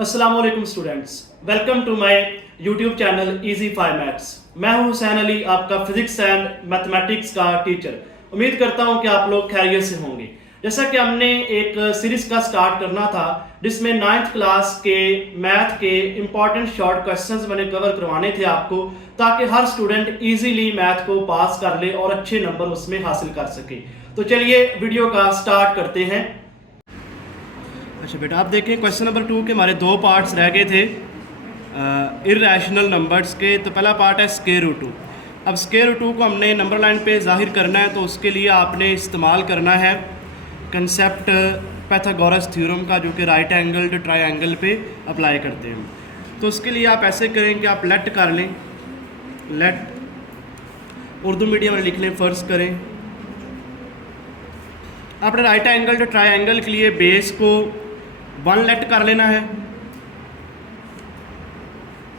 अस्सलाम वालेकुम students, welcome to my YouTube channel easy 5 maths. मैं हूं हुसैन अली, आपका फिजिक्स एंड मैथमेटिक्स का टीचर। उम्मीद करता हूं कि आप लोग खैरियत से होंगे। जैसा कि हमने एक सीरीज का स्टार्ट करना था जिसमें 9th क्लास के मैथ के इंपॉर्टेंट शॉर्ट क्वेश्चंस मैंने कवर करवाने थे आपको, ताकि हर स्टूडेंट इजीली मैथ को पास कर ले और अच्छे नंबर उसमें हासिल कर सके। तो चलिए वीडियो का स्टार्ट करते हैं। अच्छा बेटा, आप देखें क्वेश्चन नंबर 2 के हमारे दो पार्ट्स रह गए थे इर्रेशनल नंबर्स के। तो पहला पार्ट है स्क्वायर रूट 2। अब स्क्वायर रूट 2 को हमने नंबर लाइन पे जाहिर करना है, तो उसके लिए आपने इस्तेमाल करना है कंसेप्ट पाइथागोरस थ्योरम का, जो कि राइट एंगल्ड ट्रायंगल पे अप्लाई करते हैं। तो उसके लिए आप ऐसे करें कि आप लेट कर लें, लेट उर्दू मीडियम में लिख लें, फ़र्ज करें आपने राइट एंगल्ड ट्रायंगल के लिए बेस को 1 लेट कर लेना है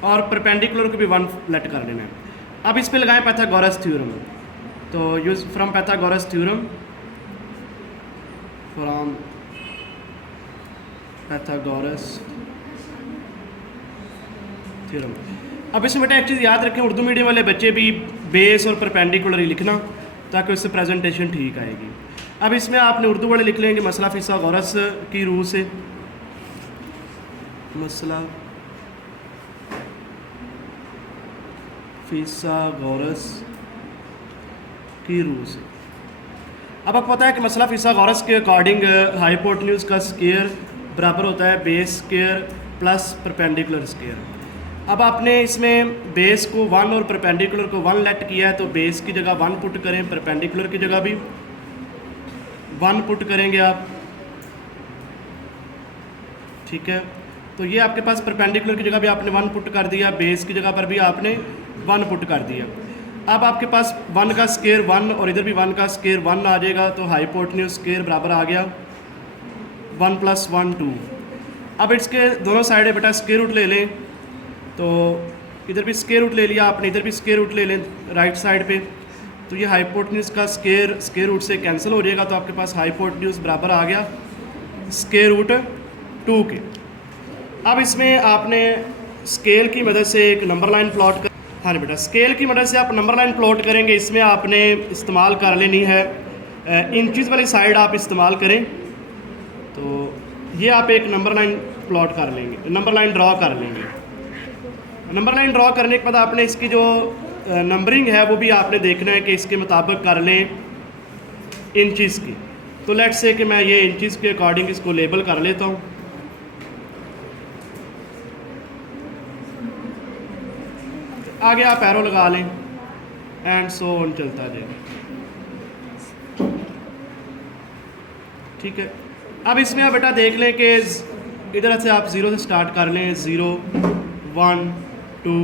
और परपेंडिकुलर को भी 1 लेट कर लेना है। अब इस पे लगाएं पाइथागोरस थ्योरम। तो use from Pythagoras theorem, from Pythagoras theorem. अब इसमें बेटा एक चीज़ याद रखें, उर्दू मीडियम वाले बच्चे भी बेस और परपेंडिकुलर ही लिखना, ताकि उससे प्रेजेंटेशन ठीक आएगी। अब इसमें आपने उर्दू वाले लिख लेंगे मसला फिसागोरस की रूह से, मसला फिसागोरस की रूह से। अब आपको पता है कि मसला फिसागोरस के अकॉर्डिंग हाइपोटेन्यूज का स्क्वायर बराबर होता है base square plus perpendicular square. अब आपने इसमें बेस को 1 और परपेंडिकुलर को 1 लेट किया है, तो बेस की जगह 1 पुट करें, परपेंडिकुलर की जगह भी 1 पुट करेंगे आप, ठीक है। तो ये आपके पास परपेंडिकुलर की जगह भी आपने 1 पुट कर दिया, बेस की जगह पर भी आपने 1 पुट कर दिया। अब आपके पास 1 का स्क्वायर 1 और इधर भी 1 का स्क्वायर 1 आ जाएगा, तो हाइपोटेन्यूज स्क्वायर बराबर आ गया 1 + 1 2। अब इसके दोनों साइड बेटा स्क्वायर रूट ले लें, तो इधर भी स्क्वायर रूट ले लिया आपने, इधर भी स्क्वायर रूट ले लें राइट साइड पे। तो ये हाइपोटेन्यूज का स्क्वायर रूट से कैंसिल हो जाएगा, तो आपके पास हाइपोटेन्यूज बराबर आ गया स्क्वायर रूट 2 के। अब इसमें आपने स्केल की मदद से एक नंबर लाइन प्लॉट कर, हाँ बेटा स्केल की मदद से आप नंबर लाइन प्लॉट करेंगे। इसमें आपने इस्तेमाल कर लेनी है इंचज़ वाली साइड आप इस्तेमाल करें। तो ये आप एक नंबर लाइन प्लॉट कर लेंगे, नंबर लाइन ड्रॉ कर लेंगे। नंबर लाइन ड्रॉ करने के बाद आपने इसकी जो नंबरिंग है वो भी आपने देखना है कि इसके मुताबिक कर लें इंचज़ की। तो लेट्स से कि मैं ये इंचज़ के अकॉर्डिंग इसको लेबल कर लेता हूँ। आगे आप एरो लगा लें एंड सो ऑन चलता जाएगा, ठीक है। अब इसमें आप बेटा देख लें कि इधर से आप 0 से स्टार्ट कर लें, 0 1 2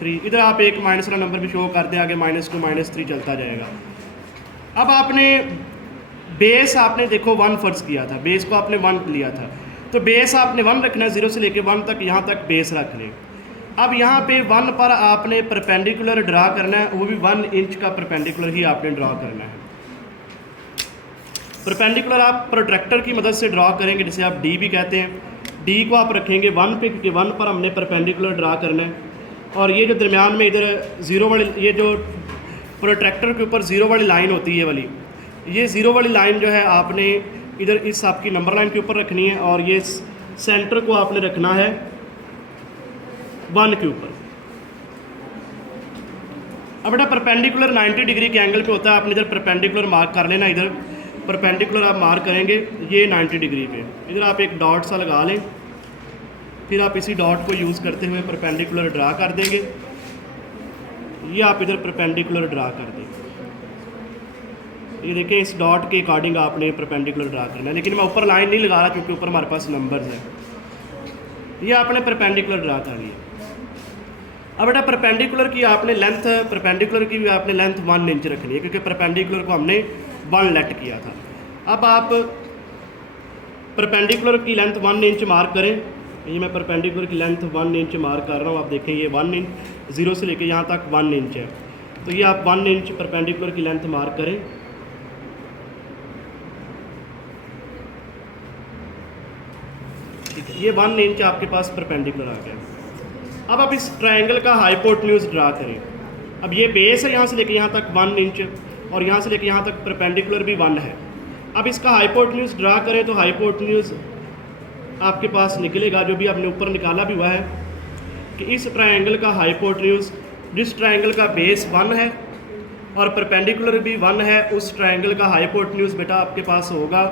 3। इधर आप एक माइनस वाला नंबर भी शो कर दें, आगे -2 -3 चलता जाएगा। अब आपने बेस आपने देखो 1 फ़र्ज किया था, बेस को आपने 1 लिया था, तो बेस आपने 1 रखना है, 0 से लेके 1 तक, यहाँ तक बेस रख लें। अब यहाँ पे 1 पर आपने परपेंडिकुलर ड्रा करना है, वो भी 1 इंच का परपेंडिकुलर ही आपने ड्रा करना है। परपेंडिकुलर आप प्रोट्रैक्टर की मदद से ड्रा करेंगे, जिसे आप डी भी कहते हैं। डी को आप रखेंगे 1 पे, क्योंकि 1 पर हमने परपेंडिकुलर ड्रा करना है। और ये जो दरमियान में इधर 0 वाली, ये जो प्रोट्रैक्टर के ऊपर 0 वाली लाइन होती है वाली, ये 0 वाली लाइन जो है आपने इधर इस आपकी नंबर लाइन के ऊपर रखनी है, और ये सेंटर को आपने रखना है 1 के ऊपर। अब बेटा परपेंडिकुलर 90 डिग्री के एंगल पे होता है, आपने इधर परपेंडिकुलर मार्क कर लेना, इधर परपेंडिकुलर आप मार्क करेंगे ये 90 डिग्री पे। इधर आप एक डॉट सा लगा लें, फिर आप इसी डॉट को यूज़ करते हुए परपेंडिकुलर ड्रा कर देंगे। ये आप इधर परपेंडिकुलर ड्रा कर देंगे, ये देखें इस डॉट के अकॉर्डिंग आपने परपेंडिकुलर ड्रा करना है, लेकिन मैं ऊपर लाइन नहीं लगा रहा क्योंकि ऊपर हमारे पास नंबर्स है। ये आपने परपेंडिकुलर ड्रा कर लिया। अब बेटा परपेंडिकुलर की आपने लेंथ, परपेंडिकुलर की भी आपने लेंथ 1 इंच रखनी है, क्योंकि परपेंडिकुलर को हमने 1 लेट किया था। अब आप परपेंडिकुलर की लेंथ 1 इंच मार्क करें। ये मैं परपेंडिकुलर की लेंथ 1 इंच मार्क कर रहा हूँ, आप देखें ये 1 इंच, 0 से लेके यहाँ तक 1 इंच है। तो ये आप 1 इंच परपेंडिकुलर की लेंथ मार्क करें। ठीक है। ये 1 इंच आपके पास परपेंडिकुलर आ गया। अब आप इस ट्रायंगल का हाइपोटेन्यूज ड्रा करें। अब ये बेस है, यहाँ से लेके यहाँ तक 1 इंच और यहाँ से लेके यहाँ तक परपेंडिकुलर भी 1 है। अब इसका हाइपोटेन्यूज ड्रा करें तो हाइपोटेन्यूज आपके पास निकलेगा, जो भी आपने ऊपर निकाला भी हुआ है, कि इस ट्रायंगल का हाइपोटेन्यूज, जिस ट्रायंगल का बेस 1 है और परपेंडिकुलर भी 1 है, उस ट्रायंगल का हाइपोटेन्यूज बेटा आपके पास होगा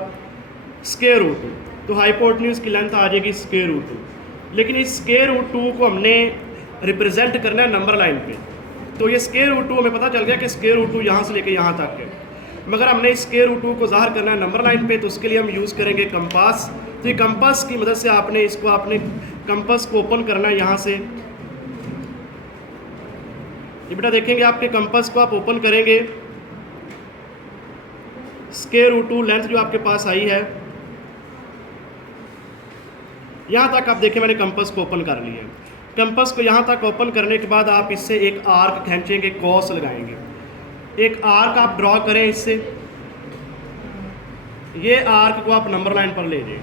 स्क्वायर रूट 2। तो हाइपोटेन्यूज की लेंथ आ जाएगी स्क्वायर रूट 2। लेकिन इस स्क्वायर रूट 2 को हमने रिप्रेजेंट करना है नंबर लाइन पे। तो ये स्क्वायर रूट 2 हमें पता चल गया कि स्क्वायर रूट 2 यहाँ से लेके यहाँ तक है, मगर हमने इस स्क्वायर रूट 2 को ज़ाहिर करना है नंबर लाइन पे, तो उसके लिए हम यूज़ करेंगे कंपास। तो ये कंपास की मदद से आपने इसको, आपने कंपास को ओपन करना है यहाँ से। ये बेटा देखेंगे आपके कंपास को आप ओपन करेंगे, स्क्वायर रूट 2 लेंथ जो आपके पास आई है यहाँ तक, आप देखें मैंने कंपास को ओपन कर लिया है। कंपास को यहाँ तक ओपन करने के बाद आप इससे एक आर्क खींचेंगे, कॉस लगाएंगे, एक आर्क आप ड्रॉ करें इससे। ये आर्क को आप नंबर लाइन पर ले जाइए।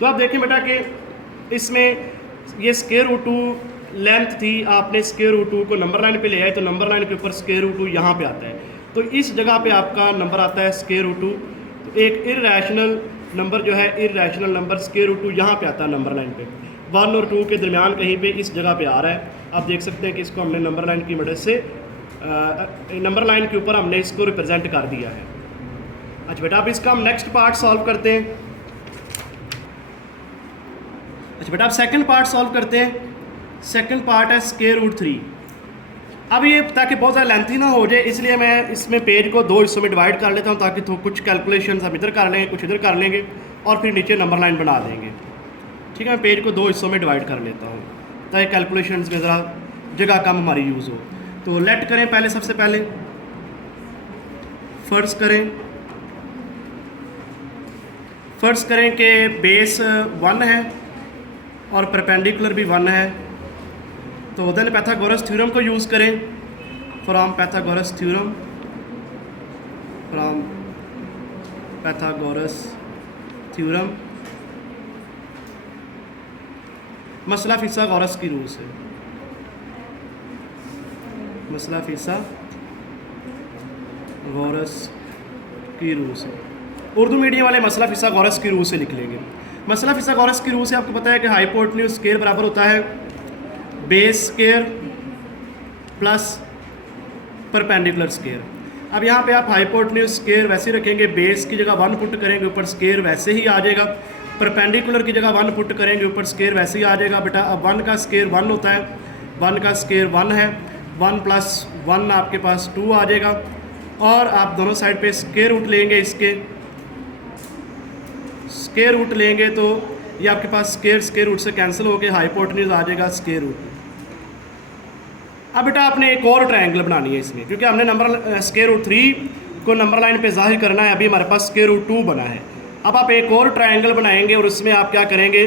तो आप देखें बेटा कि इसमें ये स्क्वायर रूट 2 लेंथ थी, आपने स्क्वायर रूट 2 को नंबर लाइन पे ले आए, तो नंबर लाइन के ऊपर स्क्वायर रूट 2 यहाँ पे आता है, तो इस जगह पे आपका नंबर आता है स्क्वायर रूट 2। तो एक इर्रेशनल नंबर जो है, इर्रेशनल नंबर स्क्वायर रूट 2 यहाँ पे आता है नंबर लाइन पे, 1 और 2 के दरमियान कहीं पे इस जगह पे आ रहा है। आप देख सकते हैं कि इसको हमने नंबर लाइन की मदद से नंबर लाइन के ऊपर हमने इसको रिप्रेजेंट कर दिया है। अच्छा बेटा, अब इसका हम नेक्स्ट पार्ट सॉल्व करते हैं। अच्छा बेटा, अब सेकंड पार्ट सॉल्व करते हैं। सेकंड पार्ट है स्क्वायर रूट 3। अब ये ताकि बहुत ज़्यादा लेंथी ना हो जाए, इसलिए मैं इसमें पेज को 2 हिस्सों में डिवाइड कर लेता हूँ, ताकि तो कुछ कैलकुलेशन हम इधर कर लेंगे, कुछ इधर कर लेंगे और फिर नीचे नंबर लाइन बना देंगे। ठीक है, मैं पेज को 2 हिस्सों में डिवाइड कर लेता हूँ ताकि कैलकुलेशन में ज़रा जगह कम हमारी यूज़ हो। तो लेट करें पहले, सबसे पहले फ़र्ज़ करें कि बेस 1 है और परपेंडिकुलर भी 1 है। तो देन पाइथागोरस थ्योरम को यूज़ करें। फ्रॉम पाइथागोरस थ्योरम मसला फिसागोरस की रूल से, मसला फिसागोरस की रूल से, उर्दू मीडियम वाले मसला फिसागोरस की रूल से लिख लेंगे। मसला फिसागोरस की रूल से आपको पता है कि हाइपोटेन्यूज स्क्वायर बराबर होता है base square plus perpendicular square. अब यहाँ पे आप हाइपोटेन्यूज स्क्वायर वैसे रखेंगे, बेस की जगह 1 पुट करेंगे, ऊपर स्क्वायर वैसे ही आ जाएगा। परपेंडिकुलर की जगह 1 पुट करेंगे, ऊपर स्क्वायर वैसे ही आ जाएगा। बेटा अब 1 का स्क्वायर 1 होता है, 1 का स्क्वायर 1 है, 1 + 1 आपके पास 2 आ जाएगा। और आप दोनों साइड पे स्क्वायर रूट लेंगे, इसके स्क्वायर रूट लेंगे तो ये आपके पास स्क्वायर रूट से कैंसिल होकर हाइपोटेन्यूज आ जाएगा स्क्वायर रूट। अब बेटा आपने एक और ट्रायंगल बनानी है इसमें, क्योंकि हमने नंबर स्क्वायर रूट 3 को नंबर लाइन पे जाहिर करना है। अभी हमारे पास स्क्वायर रूट 2 बना है। अब आप एक और ट्रायंगल बनाएंगे और उसमें आप क्या करेंगे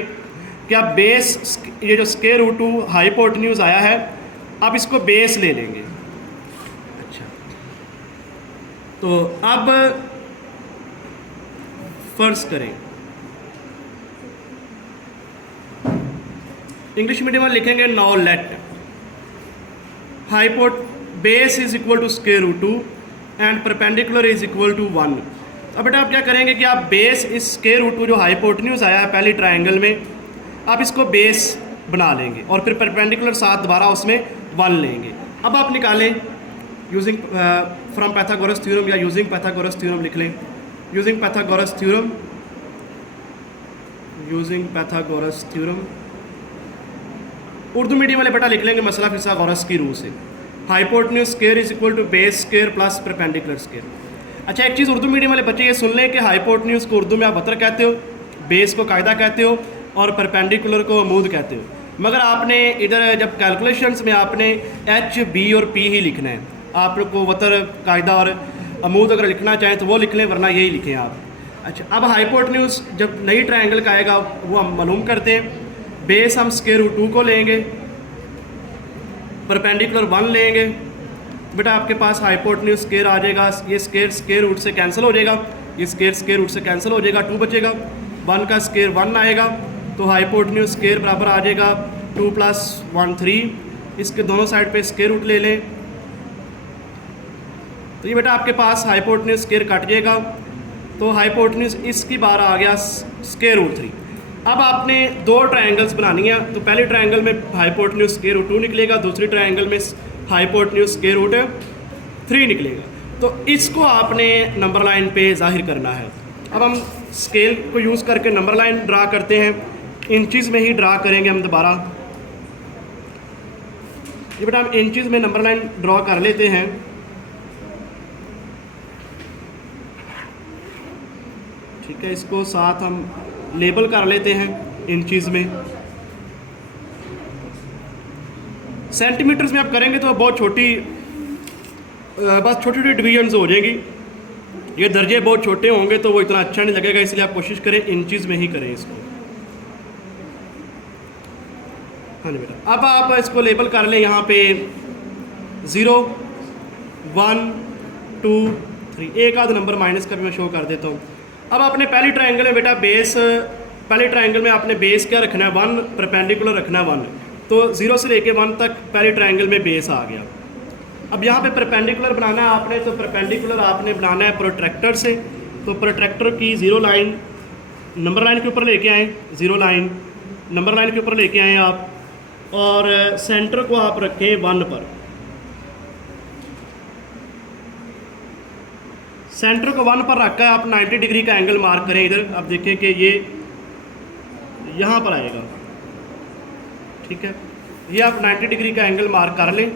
कि आप बेस, ये जो स्क्वायर रूट 2 हाइपोटेन्यूज आया है, आप इसको बेस ले लेंगे। अच्छा, तो अब फर्ज करें, इंग्लिश मीडियम में लिखेंगे now let base is equal to square root 2 and perpendicular is equal to 1। अब बेटा आप क्या करेंगे कि आप बेस इस स्क्वायर रूट 2 जो हाइपोटेन्यूज आया है पहले ट्रायंगल में, आप इसको बेस बना लेंगे और फिर परपेंडिकुलर साथ दोबारा उसमें 1 लेंगे। अब आप निकालें यूजिंग फ्रॉम पाइथागोरस थ्योरम या यूजिंग पाइथागोरस थ्योरम लिख लें। Using Pythagoras theorem Urdu medium वाले बेटा लिख लेंगे मसला फिसागोरस की रूल से, hypotenuse square is equal to base square plus perpendicular square. अच्छा, एक चीज़ उर्दू मीडियम वाले बच्चे ये सुन लें कि हाइपोटेन्यूज को उर्दू में आप वतर कहते हो, बेस को कायदा कहते हो और परपेंडिकुलर को अमूद कहते हो। मगर आपने इधर जब कैलकुलेशंस में आपने H, B और P ही लिखना है। आपको वतर, कायदा और अमूद अगर लिखना चाहें तो वो लिख लें, वरना यही लिखें आप। अच्छा, अब हाइपोटेन्यूज जब नई ट्रायंगल का आएगा वो हम मालूम करते हैं। बेस हम स्क्वायर रूट 2 को लेंगे, परपेंडिकुलर 1 लेंगे। बेटा आपके पास हाइपोटेन्यूज स्क्वायर आ जाएगा, ये स्क्वायर रूट से कैंसिल हो जाएगा ये स्केयर रूट से कैंसिल हो जाएगा, 2 बचेगा। 1 का स्केयर 1 आएगा, तो हाइपोटेन्यूज स्केयर बराबर आ जाएगा 2 + 1 3। इसके दोनों साइड पे स्केयर रूट ले लें, तो ये बेटा आपके पास हाइपोटेन्यूज स्केयर कट जाएगा, तो हाइपोटेन्यूज इसकी बार आ गया स्केयर रूट 3। अब आपने 2 ट्रायंगल्स बनानी है, तो पहले ट्रायंगल में हाइपोटेन्यूज स्केयर रूट 2 निकलेगा, दूसरी ट्रायंगल में हाइपोटेन्यूज स्केयर रूट 3 निकलेगा। तो इसको आपने नंबर लाइन पे जाहिर करना है। अब हम स्केल को यूज़ करके नंबर लाइन ड्रा करते हैं, इंचज़ में ही ड्रा करेंगे हम दोबारा। ये बेटा हम इंचज़ में नंबर लाइन ड्रा कर लेते हैं। ठीक है, इसको साथ हम लेबल कर लेते हैं इंचज़ में। सेंटीमीटर्स में आप करेंगे तो बहुत छोटी, बस छोटी छोटी डिवीजन्स हो जाएंगी। ये दर्जे बहुत छोटे होंगे तो वो इतना अच्छा नहीं लगेगा, इसलिए आप कोशिश करें इंचज़ में ही करें इसको। हाँ जी बेटा, अब आप इसको लेबल कर लें यहाँ पे 0 1 2 3, एक आध नंबर माइनस का भी मैं शो कर देता हूँ। अब आपने पहली ट्रायंगल में बेटा बेस, पहले ट्रायंगल में आपने बेस क्या रखना है 1, परपेंडिकुलर रखना है 1, तो 0 से लेके 1 तक पहले ट्रायंगल में बेस आ गया। अब यहाँ पे परपेंडिकुलर बनाना है आपने, तो परपेंडिकुलर आपने बनाना है प्रोट्रैक्टर से, तो प्रोट्रैक्टर की 0 लाइन नंबर लाइन के ऊपर लेके आएँ, 0 लाइन नंबर लाइन के ऊपर लेके आएँ आप, और सेंटर को आप रखें 1 पर। सेंटर को 1 पर रखकर आप 90 डिग्री का एंगल मार्क करें। इधर आप देखें कि ये यहाँ पर आएगा। ठीक है, ये आप 90 डिग्री का एंगल मार्क कर लें।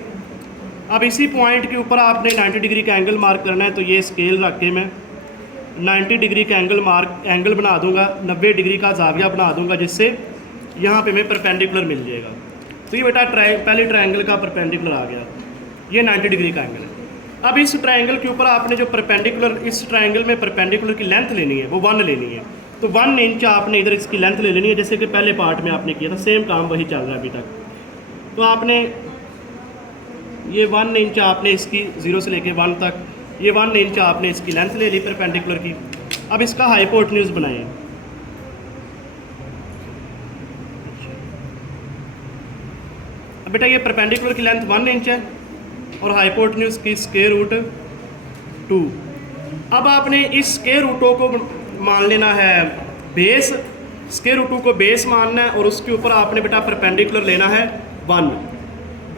अब इसी पॉइंट के ऊपर आपने 90 डिग्री का एंगल मार्क करना है, तो ये स्केल रख के मैं 90 डिग्री का एंगल बना दूंगा, 90 डिग्री का जाविया बना दूंगा, जिससे यहाँ पे मैं परपेंडिकुलर मिल जाएगा। तो ये बेटा पहले ट्रायंगल का परपेंडिकुलर आ गया, ये 90 डिग्री का एंगल है। अब इस ट्रायंगल के ऊपर आपने जो परपेंडिकुलर, इस ट्रायंगल में परपेंडिकुलर की लेंथ लेनी है, वो 1 लेनी है। तो 1 इंच आपने इधर इसकी लेंथ ले लेनी है, जैसे कि पहले पार्ट में आपने किया था, सेम काम वही चल रहा है अभी तक। तो आपने ये 1 इंच आपने इसकी 0 से लेके 1 तक, ये 1 इंच आपने इसकी लेंथ ले ली परपेंडिकुलर की। अब इसका हाइपोटेन्यूज बनाएं। अब बेटा ये परपेंडिकुलर की लेंथ 1 इंच है और हाइपोटेन्यूज की स्क्वायर रूट 2। अब आपने इस स्क्वायर रूटों को मान लेना है बेस, स्क्वायर रूट 2 को बेस मानना है, और उसके ऊपर आपने बेटा परपेंडिकुलर लेना है 1।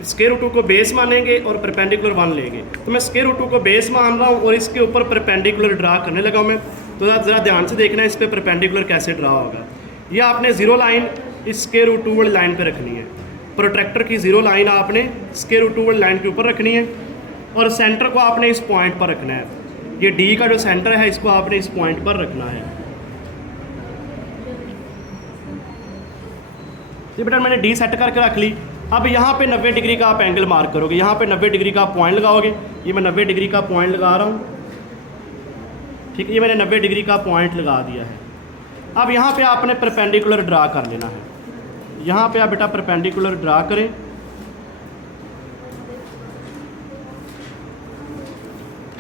स्क्वायर रूट 2 को बेस मानेंगे और परपेंडिकुलर 1 लेंगे। तो मैं स्क्वायर रूट 2 को बेस मान रहा हूँ और इसके ऊपर परपेंडिकुलर ड्रा करने लगा हूँ मैं। तो ज़रा ध्यान से देखना है इस पर परपेंडिकुलर कैसे ड्रा होगा। यह आपने 0 लाइन इस स्क्वायर रूट 2 वाली लाइन पर रखनी है, प्रोट्रैक्टर की 0 लाइन आपने स्क्वायर रूट 2 वाली लाइन के ऊपर रखनी है, और सेंटर को आपने इस पॉइंट पर रखना है। ये डी का जो सेंटर है इसको आपने इस पॉइंट पर रखना है। ये बेटा मैंने डी सेट करके रख ली। अब यहाँ पे 90 डिग्री का आप एंगल मार्क करोगे, यहाँ पे 90 डिग्री का पॉइंट लगाओगे। ये मैं 90 डिग्री का पॉइंट लगा रहा हूँ। ठीक है, ये मैंने 90 डिग्री का पॉइंट लगा दिया है। अब यहाँ पे आपने परपेंडिकुलर ड्रा कर लेना है। यहाँ पे आप बेटा परपेंडिकुलर ड्रा करें,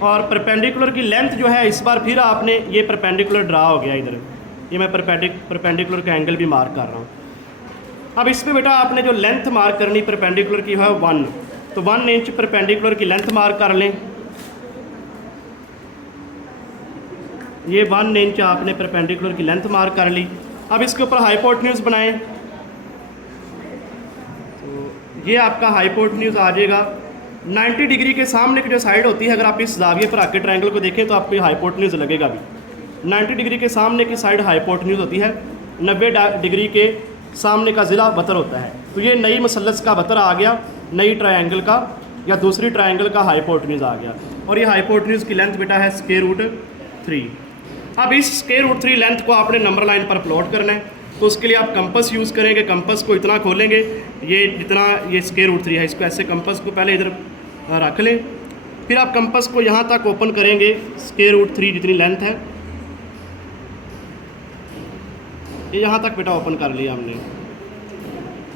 और परपेंडिकुलर की लेंथ जो है इस बार फिर आपने, ये परपेंडिकुलर ड्रा हो गया इधर, ये मैं परपेंडिकुलर का एंगल भी मार्क कर रहा हूँ। अब इस पे बेटा आपने जो लेंथ मार्क करनी परपेंडिकुलर की है 1, तो 1 इंच परपेंडिकुलर की लेंथ मार्क कर लें। ये 1 इंच आपने परपेंडिकुलर की लेंथ मार्क कर ली। अब इसके ऊपर हाइपोटेन्यूज बनाएं, तो ये आपका हाइपोटेन्यूज आ जाएगा 90 डिग्री के सामने की जो साइड होती है, अगर आप इस जाविये पर आके ट्रायंगल को देखें तो आपको हाइपोटेन्यूज लगेगा भी। 90 डिग्री के सामने की साइड हाइपोटेन्यूज होती है, 90 डिग्री के सामने का ज़िला बतर होता है। तो ये नई मसलस का बतर आ गया, नई ट्रायंगल का या दूसरी ट्रायंगल का हाइपोटेन्यूज आ गया, और ये हाइपोटेन्यूज की लेंथ बेटा है स्क्वायर रूट 3। अब इस स्क्वायर रूट 3 लेंथ को आपने नंबर लाइन पर प्लॉट करना है, तो उसके लिए आप कंपस यूज़ करेंगे। कंपस को इतना खोलेंगे, ये जितना ये स्क्वायर रूट 3 है, इसको ऐसे कंपस को पहले इधर रख लें, फिर आप कंपस को यहाँ तक ओपन करेंगे। स्क्वायर रूट 3 जितनी लेंथ है ये यहाँ तक बेटा ओपन कर लिया हमने।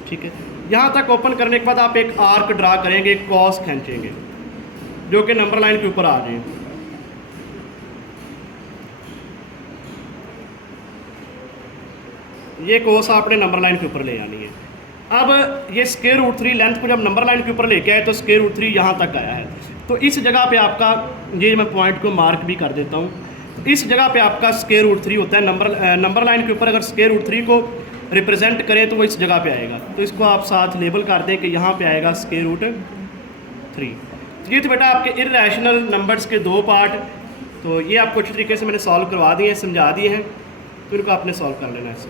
ठीक है, यहाँ तक ओपन करने के बाद आप एक आर्क ड्रा करेंगे, एक कॉस खींचेंगे जो कि नंबर लाइन के ऊपर आ जाए। ये कोस आपने नंबर लाइन के ऊपर ले आनी है। अब ये स्क्वायर रूट 3 लेंथ को जब नंबर लाइन के ऊपर लेके आए तो स्क्वायर रूट 3 यहाँ तक आया है। तो इस जगह पे आपका, ये मैं पॉइंट को मार्क भी कर देता हूँ, इस जगह पे आपका स्क्वायर रूट 3 होता है। नंबर लाइन के ऊपर अगर स्क्वायर रूट 3 को रिप्रेजेंट करें तो वो इस जगह पे आएगा। तो इसको आप साथ लेबल कर दें कि यहाँ पे आएगा स्क्वायर रूट 3। ये तो बेटा आपके इर्रेशनल नंबर्स के 2 पार्ट, तो ये आपको अच्छी तरीके से मैंने सॉल्व करवा दिए हैं, समझा दिए हैं, तो इनको आपने सॉल्व कर लेना है। ऐसे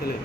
चलिए।